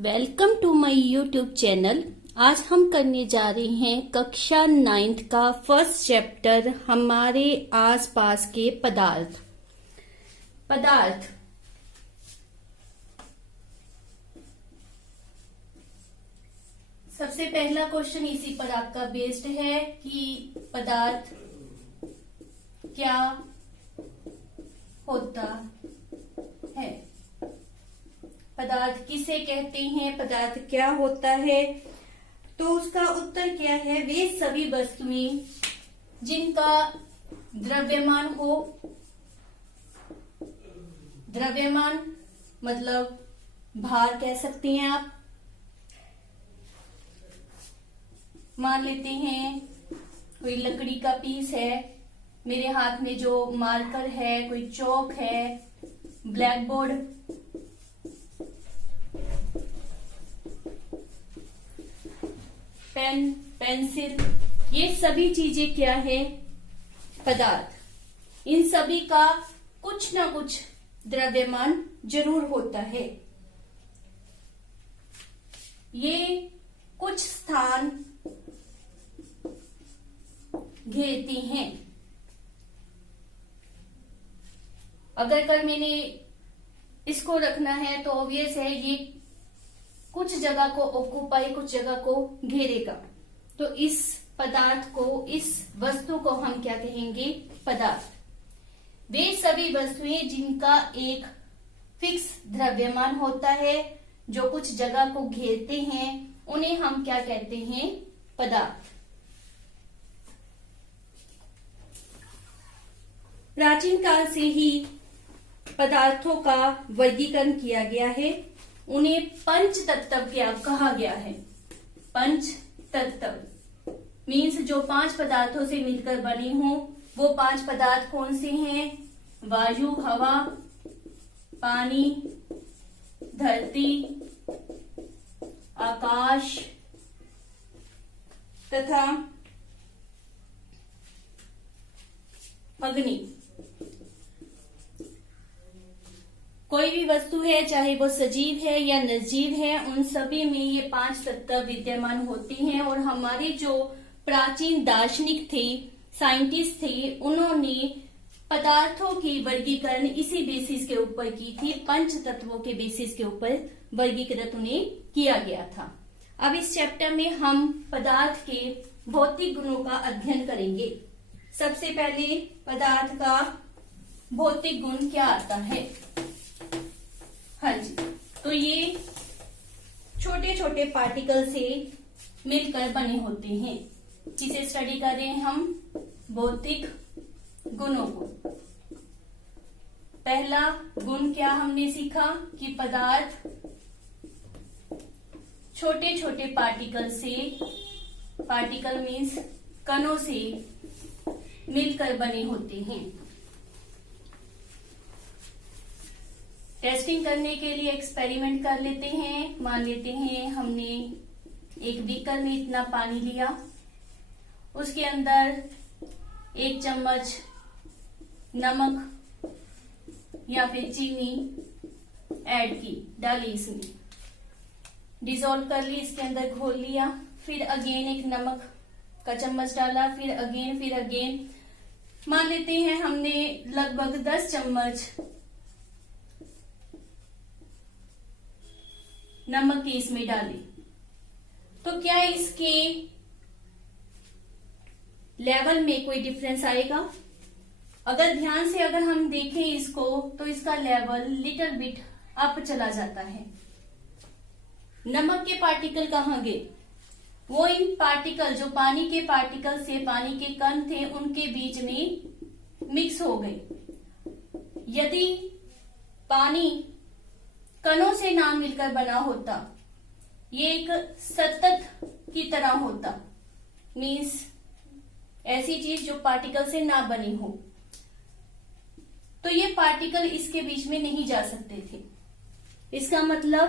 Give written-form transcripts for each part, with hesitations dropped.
Welcome to my YouTube channel. आज हम करने जा रहे हैं कक्षा 9th का फर्स्ट चैप्टर, हमारे आसपास के पदार्थ। सबसे पहला क्वेश्चन इसी पर आपका बेस्ड है कि पदार्थ क्या होता है। पदार्थ किसे कहते हैं, पदार्थ क्या होता है, तो उसका उत्तर क्या है। वे सभी वस्तुएं जिनका द्रव्यमान हो, द्रव्यमान मतलब भार कह सकती हैं आप। मान लेते हैं कोई लकड़ी का पीस है, मेरे हाथ में जो मार्कर है, कोई चौक है, ब्लैक बोर्ड, पेन, पेंसिल, ये सभी चीजें क्या है, पदार्थ। इन सभी का कुछ ना कुछ द्रव्यमान जरूर होता है। ये कुछ स्थान घेरती हैं। अगर मैंने इसको रखना है तो ऑब्वियस है ये कुछ जगह को ऑक्यूपाई, कुछ जगह को घेरेगा। तो इस पदार्थ को, इस वस्तु को हम क्या कहेंगे, पदार्थ। वे सभी वस्तुएं जिनका एक फिक्स द्रव्यमान होता है, जो कुछ जगह को घेरते हैं, उन्हें हम क्या कहते हैं, पदार्थ। प्राचीन काल से ही पदार्थों का वर्गीकरण किया गया है। उन्हें पंच तत्व क्या कहा गया है। पंच तत्व मीन्स जो 5 पदार्थों से मिलकर बने हों, वो 5 पदार्थ कौन से हैं, वायु, हवा, पानी, धरती, आकाश तथा अग्नि। कोई भी वस्तु है, चाहे वो सजीव है या निर्जीव है, उन सभी में ये 5 तत्व विद्यमान होते हैं। और हमारे जो प्राचीन दार्शनिक थे, साइंटिस्ट थे, उन्होंने पदार्थों की वर्गीकरण इसी बेसिस के ऊपर की थी। पंच तत्वों के बेसिस के ऊपर वर्गीकृत उन्हें किया गया था। अब इस चैप्टर में हम पदार्थ के भौतिक गुणों का अध्ययन करेंगे। सबसे पहले पदार्थ का भौतिक गुण क्या आता है। हाँ जी, तो ये छोटे छोटे पार्टिकल से मिलकर बने होते हैं। जिसे स्टडी कर रहे हैं हम, भौतिक गुणों को। पहला गुण क्या हमने सीखा कि पदार्थ छोटे छोटे पार्टिकल से, पार्टिकल मीन्स कणों से मिलकर बने होते हैं। टेस्टिंग करने के लिए एक्सपेरिमेंट कर लेते हैं। मान लेते हैं हमने एक बीकर में इतना पानी लिया, उसके अंदर 1 चम्मच नमक या फिर चीनी ऐड की, डाली, इसमें डिसॉल्व कर ली, इसके अंदर घोल लिया। फिर अगेन एक नमक का चम्मच डाला, फिर अगेन मान लेते हैं हमने लगभग 10 चम्मच नमक की इसमें डाली। तो क्या इसके लेवल में कोई डिफरेंस आएगा? अगर ध्यान से अगर हम देखें इसको, तो इसका लेवल लिटिल बिट अप चला जाता है। नमक के पार्टिकल कहाँ गए? वो इन पार्टिकल, जो पानी के पार्टिकल से पानी के कण थे, उनके बीच में मिक्स हो गए। यदि पानी कणों से ना मिलकर बना होता, ये एक सतत की तरह होता, मीन्स ऐसी चीज जो पार्टिकल से ना बनी हो, तो ये पार्टिकल इसके बीच में नहीं जा सकते थे। इसका मतलब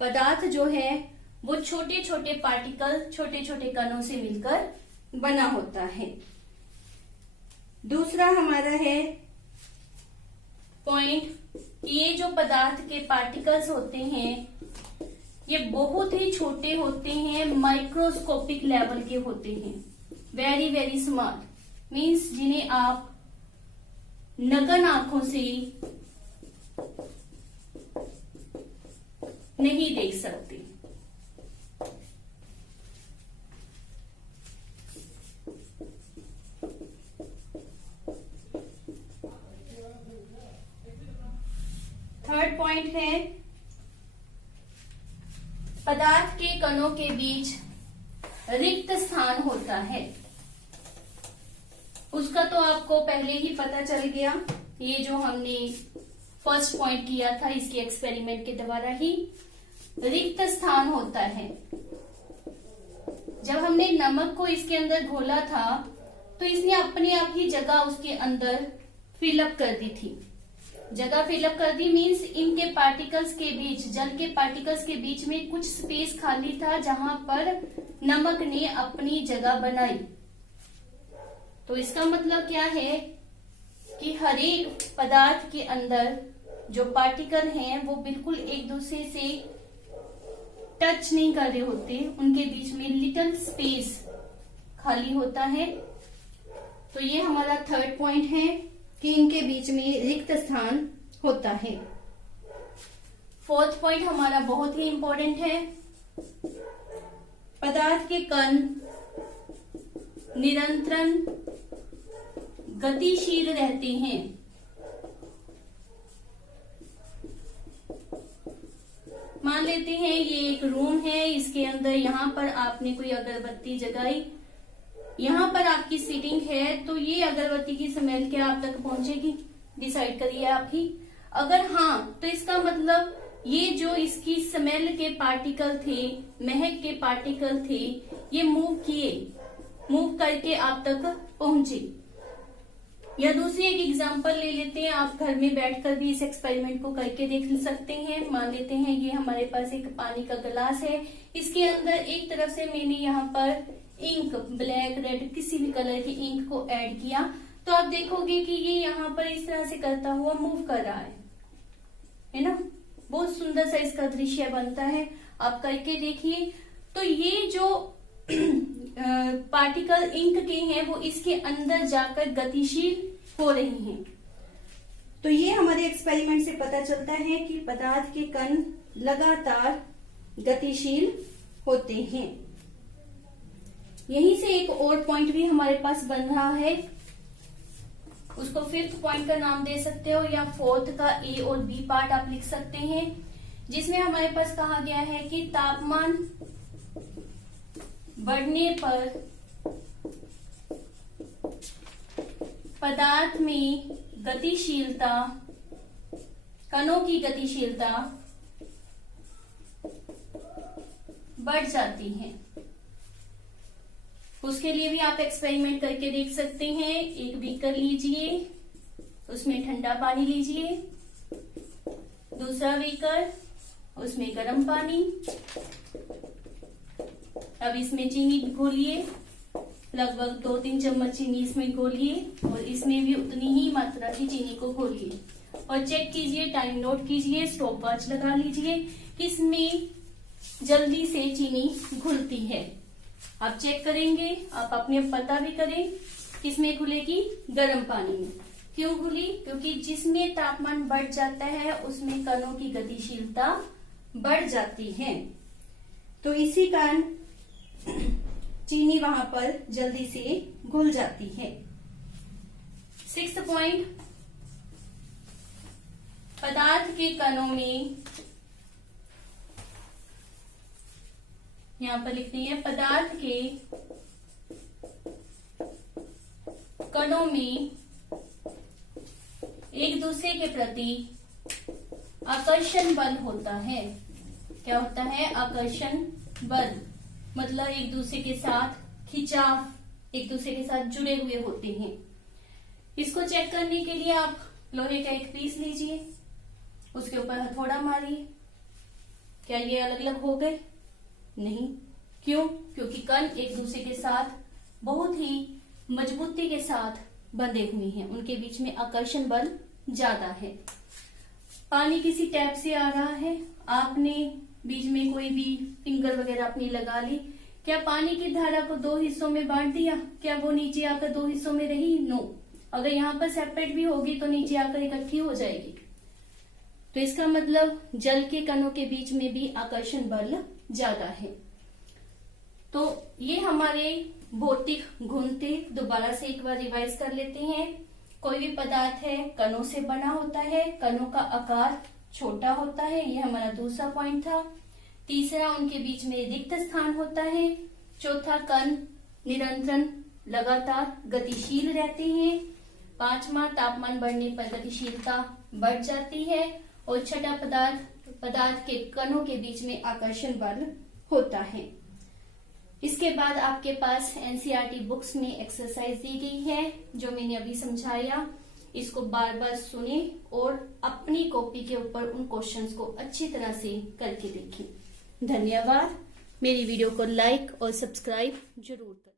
पदार्थ जो है वो छोटे छोटे पार्टिकल, छोटे छोटे कणों से मिलकर बना होता है। दूसरा हमारा है पॉइंट, ये जो पदार्थ के पार्टिकल्स होते हैं ये बहुत ही छोटे होते हैं, माइक्रोस्कोपिक लेवल के होते हैं, वेरी वेरी स्मॉल, मीन्स जिन्हें आप नग्न आंखों से नहीं देख सकते। थर्ड पॉइंट है, पदार्थ के कणों के बीच रिक्त स्थान होता है। उसका तो आपको पहले ही पता चल गया, ये जो हमने फर्स्ट पॉइंट किया था इसके एक्सपेरिमेंट के द्वारा ही रिक्त स्थान होता है। जब हमने नमक को इसके अंदर घोला था तो इसने अपने आप ही जगह उसके अंदर फिलअप कर दी थी। जगह फिलअप कर दी मीन्स इनके पार्टिकल्स के बीच, जल के पार्टिकल्स के बीच में कुछ स्पेस खाली था जहां पर नमक ने अपनी जगह बनाई। तो इसका मतलब क्या है कि हर एक पदार्थ के अंदर जो पार्टिकल हैं वो बिल्कुल एक दूसरे से टच नहीं कर रहे होते, उनके बीच में लिटिल स्पेस खाली होता है। तो ये हमारा थर्ड पॉइंट है कि इनके बीच में रिक्त स्थान होता है। फोर्थ पॉइंट हमारा बहुत ही इंपॉर्टेंट है, पदार्थ के कण निरंतर गतिशील रहते हैं। मान लेते हैं ये एक रूम है, इसके अंदर यहाँ पर आपने कोई अगरबत्ती जगाई, यहाँ पर आपकी सीटिंग है, तो ये अगरबत्ती की स्मेल क्या आप तक पहुंचेगी? डिसाइड करिए आप ही। अगर हाँ, तो इसका मतलब ये जो इसकी स्मेल के पार्टिकल थे, महक के पार्टिकल थे, ये मूव करके आप तक पहुंचे। या दूसरी एक एग्जांपल ले लेते हैं, आप घर में बैठकर भी इस एक्सपेरिमेंट को करके देख सकते हैं। मान लेते हैं ये हमारे पास एक पानी का गिलास है, इसके अंदर एक तरफ से मैंने यहाँ पर इंक, ब्लैक, रेड, किसी भी कलर की इंक को ऐड किया, तो आप देखोगे कि ये यहाँ पर इस तरह से करता हुआ मूव कर रहा है ना। बहुत सुंदर सा इसका दृश्य बनता है, आप करके देखिए। तो ये जो पार्टिकल इंक के हैं वो इसके अंदर जाकर गतिशील हो रही हैं। तो ये हमारे एक्सपेरिमेंट से पता चलता है कि पदार्थ के कण लगातार गतिशील होते हैं। यहीं से एक और पॉइंट भी हमारे पास बन रहा है, उसको फिफ्थ पॉइंट का नाम दे सकते हो या फोर्थ का ए और बी पार्ट आप लिख सकते हैं, जिसमें हमारे पास कहा गया है कि तापमान बढ़ने पर पदार्थ में गतिशीलता, कणों की गतिशीलता बढ़ जाती है। उसके लिए भी आप एक्सपेरिमेंट करके देख सकते हैं। एक बीकर लीजिए, उसमें ठंडा पानी लीजिए, दूसरा बीकर, उसमें गर्म पानी। अब इसमें चीनी घोलिए, लगभग 2-3 चम्मच चीनी इसमें घोलिए और इसमें भी उतनी ही मात्रा की चीनी को घोलिए और चेक कीजिए, टाइम नोट कीजिए, स्टॉप वॉच लगा लीजिए किसमें जल्दी से चीनी घुलती है। आप चेक करेंगे, आप अपने पता भी करें किसमें घुलेगी, गर्म पानी में। क्यों घुली? क्योंकि जिसमें तापमान बढ़ जाता है उसमें कणों की गतिशीलता बढ़ जाती है, तो इसी कारण चीनी वहां पर जल्दी से घुल जाती है। सिक्स्थ पॉइंट, पदार्थ के कणों में, यहां पर लिखनी है, पदार्थ के कणों में एक दूसरे के प्रति आकर्षण बल होता है। क्या होता है? आकर्षण बल, मतलब एक दूसरे के साथ खिंचाव, एक दूसरे के साथ जुड़े हुए होते हैं। इसको चेक करने के लिए आप लोहे का एक पीस लीजिए, उसके ऊपर हथौड़ा मारिए। क्या ये अलग अलग हो गए? नहीं। क्यों? क्योंकि कण एक दूसरे के साथ बहुत ही मजबूती के साथ बंधे हुए हैं, उनके बीच में आकर्षण बल ज्यादा है। पानी किसी टैप से आ रहा है, आपने बीच में कोई भी फिंगर वगैरह अपनी लगा ली। क्या पानी की धारा को दो हिस्सों में बांट दिया? क्या वो नीचे आकर दो हिस्सों में रही? नो। अगर यहाँ पर सेपरेट भी होगी तो नीचे आकर इकट्ठी हो जाएगी। तो इसका मतलब जल के कणों के बीच में भी आकर्षण बल ज्यादा है। तो ये हमारे भौतिक गुण थे। दोबारा से एक बार रिवाइज कर लेते हैं। कोई भी पदार्थ है कणों से बना होता है, कणों का आकार छोटा होता है, ये हमारा दूसरा पॉइंट था। तीसरा, उनके बीच में रिक्त स्थान होता है। चौथा, कण निरंतर लगातार गतिशील रहते हैं। पांचवा, तापमान बढ़ने पर गतिशीलता बढ़ जाती है। और छठा, पदार्थ के कणों के बीच में आकर्षण बल होता है। इसके बाद आपके पास एनसीईआरटी बुक्स में एक्सरसाइज दी गई है जो मैंने अभी समझाया। इसको बार बार सुने और अपनी कॉपी के ऊपर उन क्वेश्चंस को अच्छी तरह से करके देखें। धन्यवाद। मेरी वीडियो को लाइक और सब्सक्राइब जरूर करें।